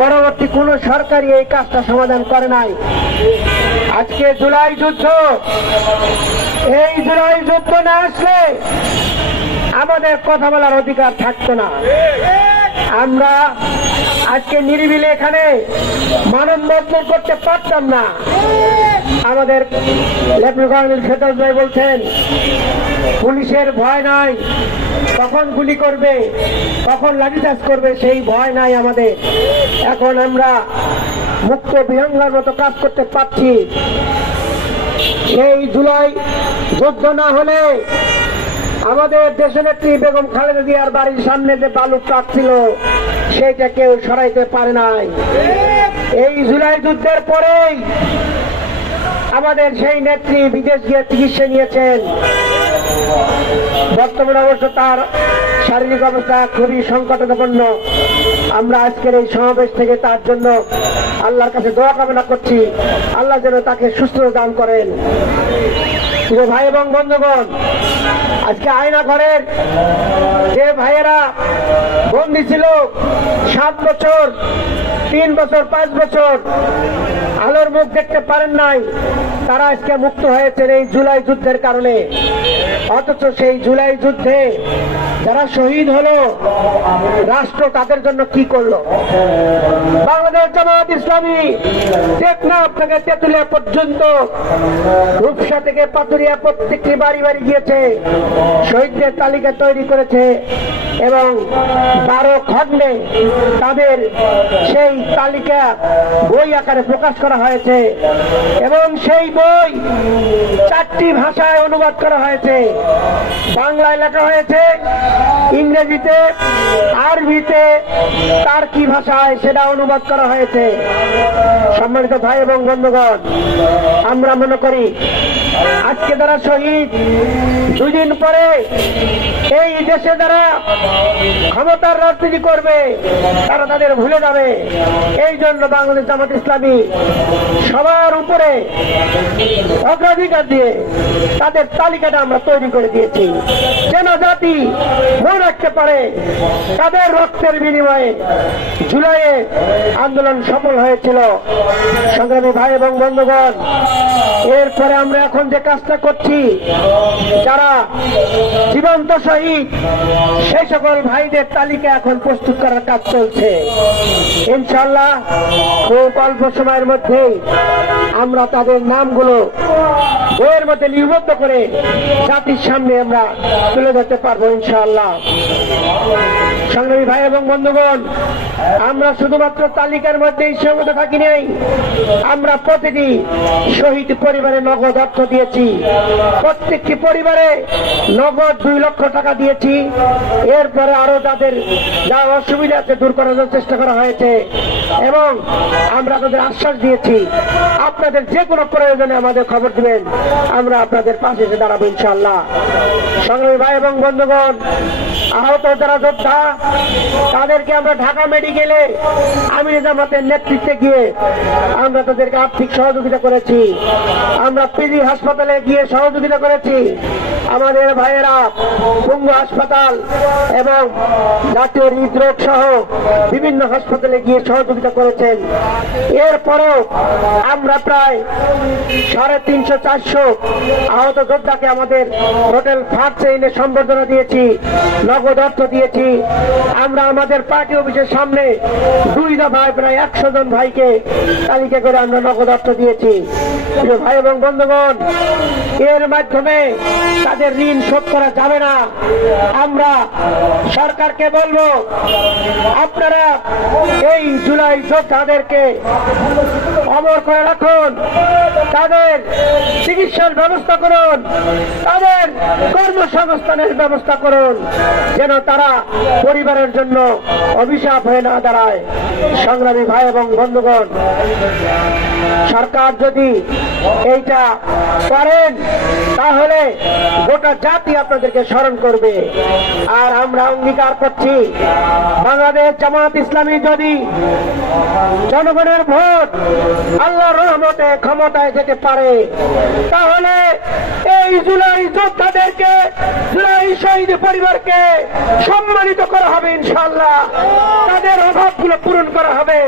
পরবর্তী কোন সরকারই এই কাজটা সমাধান করে নাই। আজকে জুলাই যুদ্ধ, এই জুলাই যুদ্ধ না আসলে আমাদের কথা বলার অধিকার থাকতো না। আমরা আজকে নিরিবিলি এখানে মানববন্ধন করতে পারতাম না। আমাদের লেফটেন্যান্ট কর্নেল ফেরদৌস ভাই বলছেন পুলিশের ভয় নাই, কখন গুলি করবে, কখন লাঠিচার্জ করবে সেই ভয় নাই আমাদের। এখন আমরা মুক্ত বিহঙ্গার মতো কাজ করতে পারছি। সেই জুলাই যুদ্ধ না হলে আমাদের দেশনেত্রী বেগম খালেদা জিয়ার বাড়ির সামনে যে বালু ট্রাক ছিল সেইটা কেউ সরাইতে পারে নাই। এই জুলাই যুদ্ধের পরেই আমাদের সেই নেত্রী বিদেশ গিয়ে চিকিৎসা নিয়েছেন। বর্তমানে অবশ্য তার শারীরিক অবস্থা খুবই সংকটাপন্ন। আমরা আজকের এই সমাবেশ থেকে তার জন্য আল্লাহর কাছে দোয়া কামনা করছি, আল্লাহ যেন তাকে সুস্থতা দান করেন। প্রিয় ভাই এবং বন্ধুগণ, আজকে আয়না ঘরের যে ভাইয়েরা বন্দী ছিল 7 বছর, 3 বছর, 5 বছর আলোর মুখ দেখতে পারেন নাই, তারা আজকে মুক্ত হয়েছেন এই জুলাই যুদ্ধের কারণে। অথচ সেই জুলাই যুদ্ধে যারা শহীদ হলো, রাষ্ট্র তাদের জন্য কি করলো? বাংলাদেশ জামায়াত ইসলামী টেকনাফ থেকে তেঁতুলিয়া পর্যন্ত, রূপসা থেকে পাথুরিয়া প্রত্যেকটি বাড়ি বাড়ি গিয়েছে, শহীদদের তালিকা তৈরি করেছে এবং 12 খণ্ডে তাদের সেই তালিকা বই আকারে প্রকাশ করা হয়েছে এবং সেই বই 4টি ভাষায় অনুবাদ করা হয়েছে। বাংলায় লেখা হয়েছে, ইংরেজিতে, আরবিতে, টার্কি ভাষায় সেটা অনুবাদ করা হয়েছে। সম্মানিত ভাই এবং বন্ধুগণ, আমরা মনে করি আজকে যারা শহীদ, 2 দিন পরে এই দেশে যারা ক্ষমতার রাজনীতি করবে তারা তাদের ভুলে যাবে। এই জন্য বাংলাদেশ জামাত ইসলামী সবার উপরে অগ্রাধিকার দিয়ে তাদের তালিকাটা আমরা তৈরি করে দিয়েছি, যেন জাতি মনে রাখতে পারে তাদের রক্তের বিনিময়ে জুলাইয়ে আন্দোলন সফল হয়েছিল। সংগ্রামী ভাই এবং বন্ধুগণ, এরপরে আমরা এখন যে কাজটা করছি, যারা জীবন্ত শহীদ সেই সকল ভাইদের তালিকা এখন প্রস্তুত করার কাজ চলছে। ইনশাআল্লাহ খুব অল্প সময়ের মধ্যেই আমরা তাদের নামগুলো বইয়ের মধ্যে লিপিবদ্ধ করে জাতির সামনে আমরা তুলে ধরতে পারবো ইনশাআল্লাহ। সংগ্রামী ভাই এবং বন্ধুগণ, আমরা শুধুমাত্র তালিকার মধ্যেই সীমাবদ্ধ থাকি নাই, আমরা প্রতিটি শহীদ পরিবারে নগদ অর্থ দিয়েছি। প্রত্যেকটি পরিবারে নগদ 2 লক্ষ টাকা দিয়েছি। এরপরে আরো যাদের যা অসুবিধা আছে দূর করার চেষ্টা করা হয়েছে এবং আমরা তাদের আশ্বাস দিয়েছি আপনাদের যে কোনো প্রয়োজনে আমাদের খবর দিবেন, আমরা আপনাদের পাশে এসে দাঁড়াবো ইনশাআল্লাহ। সংগ্রামী ভাই এবং বন্ধুগণ, আহত যারা যোদ্ধা তাদেরকে আমরা ঢাকা মেডিকেলে আমির জামাতের নেতৃত্বে গিয়ে আমরা তাদেরকে আর্থিক সহযোগিতা করেছি। আমরা পিজি হাসপাতালে গিয়ে সহযোগিতা করেছি। আমাদের ভাইয়েরা পঙ্গু হাসপাতাল এবং জাতীয় হৃদরোগ সহ বিভিন্ন হাসপাতালে গিয়ে সহযোগিতা করেছেন। এরপরেও আমরা প্রায় 350-400 আহত যোদ্ধাকে আমাদের হোটেল ফার্স্ট চেইনে সম্বর্ধনা দিয়েছি, নগদ অর্থ দিয়েছি। আমরা আমাদের পার্টি অফিসের সামনে 2 দফায় প্রায় 100 জন ভাইকে তালিকা করে আমরা নগদ অর্থ দিয়েছি। ভাই এবং বন্ধুগণ, এর মাধ্যমে তাদের ঋণ শোধ করা যাবে না। আমরা সরকারকে বলবো, আপনারা এই জুলাই যোদ্ধাদেরকে অমর করে রাখুন, তাদের চিকিৎসার ব্যবস্থা করুন, তাদের কর্মসংস্থানের ব্যবস্থা করুন, যেন তারা পরিবারের জন্য অভিশাপ হয়ে না দাঁড়ায়। সংগ্রামী ভাই এবং বন্ধুগণ, সরকার যদি এইটা করেন তাহলে গোটা জাতি আপনাদেরকে স্মরণ করবে। আর আমরা অঙ্গীকার করছি, বাংলাদেশ জামায়াত ইসলামী যদি জনগণের ভোট আল্লাহর রহমতে ক্ষমতায় যেতে পারে, তাহলে এই জুলাই যোদ্ধাদেরকে, জুলাই শহীদ পরিবারকে সম্মানিত করা হবে ইনশাআল্লাহ, তাদের অভাবগুলো পূরণ করা হবে।